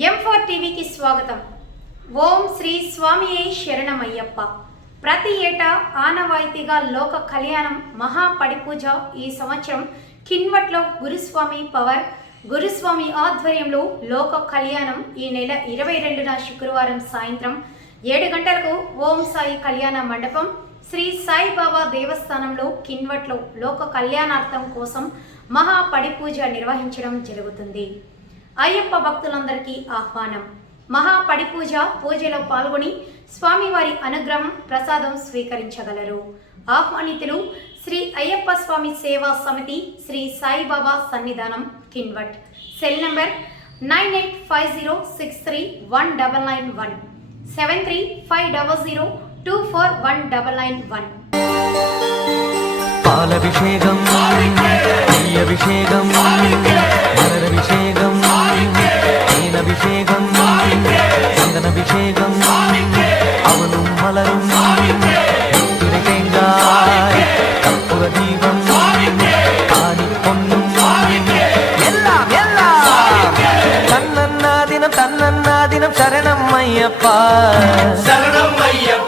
M4 టీవీకి స్వాగతం. ఓం శ్రీ స్వామియే శరణమయ్యప్ప. ప్రతి ఏటా ఆనవాయితీగా లోక కళ్యాణం మహాపడిపూజ ఈ సంవత్సరం కిన్వట్లో గురుస్వామి ఆధ్వర్యంలో లోక కళ్యాణం ఈ నెల 22న శుక్రవారం సాయంత్రం 7 గంటలకు ఓం సాయి కళ్యాణ మండపం శ్రీ సాయిబాబా దేవస్థానంలో కిన్వట్లో లోక కళ్యాణార్థం కోసం మహాపడిపూజ నిర్వహించడం జరుగుతుంది. అయ్యప్ప భక్తులందరికీ ఆహ్వానం. మహాపడిపూజ పూజలో పాల్గొని స్వామివారి అనుగ్రహం ప్రసాదం స్వీకరించగలరు. ఆహ్వానితులు శ్రీ అయ్యప్ప స్వామి సేవా సమితి, శ్రీ సాయిబాబా సన్నిధానం, కిన్వట్. Cell number 9850631991 7350024191. పాలభిషేకం, అభిషేకం, అభిషేకం, అభిషేకం, చందనభిషేకం, అవును మలரும் కర్పూర దీపం కాని పొన్నం తన్నన్నా దినం శరణం అయ్యప్ప, శరణం అయ్యప్ప.